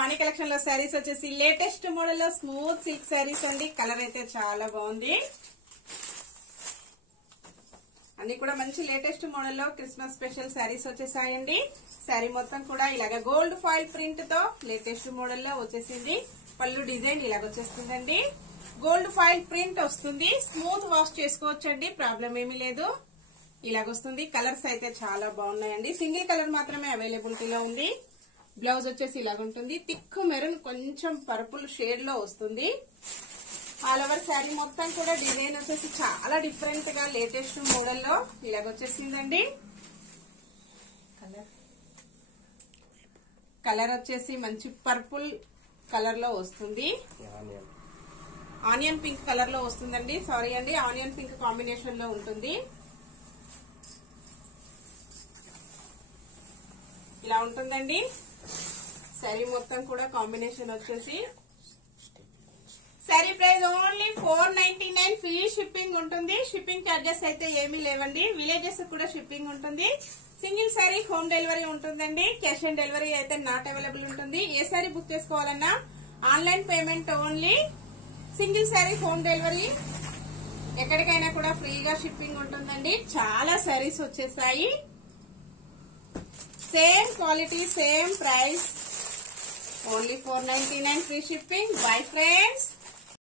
వాణి collection లో శారీస్ వచ్చేసి latest model లో స్మూత్ సిల్క్ శారీస్ అండి. కలర్ అయితే చాలా బాగుంది. అన్ని కూడా మంచి లేటెస్ట్ మోడల్ లో క్రిస్మస్ స్పెషల్ శారీస్ వచ్చేసాయండి. శారీ మొత్తం కూడా ఇలాగ గోల్డ్ ఫాయిల్ ప్రింట్ తో లేటెస్ట్ మోడల్ లో వచ్చేసింది. పళ్ళు డిజైన్ ఇలాగ వచ్చేస్తుందండి. గోల్డ్ ఫాయిల్ ప్రింట్ వస్తుంది. స్మూత్ వాష్ చేసుకోవచ్చండి, ప్రాబ్లం ఏమీ లేదు. ఇలాగొస్తుంది. కలర్స్ అయితే చాలా బాగున్నాయండి. సింగిల్ కలర్ మాత్రమే అవైలబిలిటీలో ఉంది. బ్లౌజ్ వచ్చేసి ఇలాగుంటుంది. థిక్ మెరూన్ కొంచెం పర్పుల్ షేడ్ లో వస్తుంది. ఆల్ ఓవర్ శారీ మొత్తం కూడా డిజైన్ వచ్చేసి చాలా డిఫరెంట్ గా లేటెస్ట్ మోడల్ లో ఇలాగొచ్చేసిందండి. కలర్ వచ్చేసి మంచి పర్పుల్ కలర్ లో వస్తుంది. ఆనియన్ పింక్ కలర్ లో వస్తుందండి. సారీ అండి, ఆనియన్ పింక్ కాంబినేషన్ లో ఉంటుంది. ఇలా ఉంటుందండి శారీ మొత్తం కూడా. కాంబినేషన్ వచ్చేసి sari price only 499. Free shipping ఉంటుంది. షిప్పింగ్ చార్జెస్ అయితే ఏమీ లేవండి. విలేజెస్ కూడా షిప్పింగ్ ఉంటుంది. సింగిల్ శారీ హోమ్ డెలివరీ ఉంటుందండి. క్యాష్ ఆన్ డెలివరీ అయితే నాట్ అవైలబుల్ ఉంటుంది. ఏ శారీ బుక్ చేసుకోవాలన్నా online payment only. Single sari home delivery, ఎక్కడికైనా కూడా ఫ్రీగా షిప్పింగ్ ఉంటుందండి. చాలా శారీస్ వచ్చేసాయి. Same quality, same price, only 499 free shipping. Bye friends.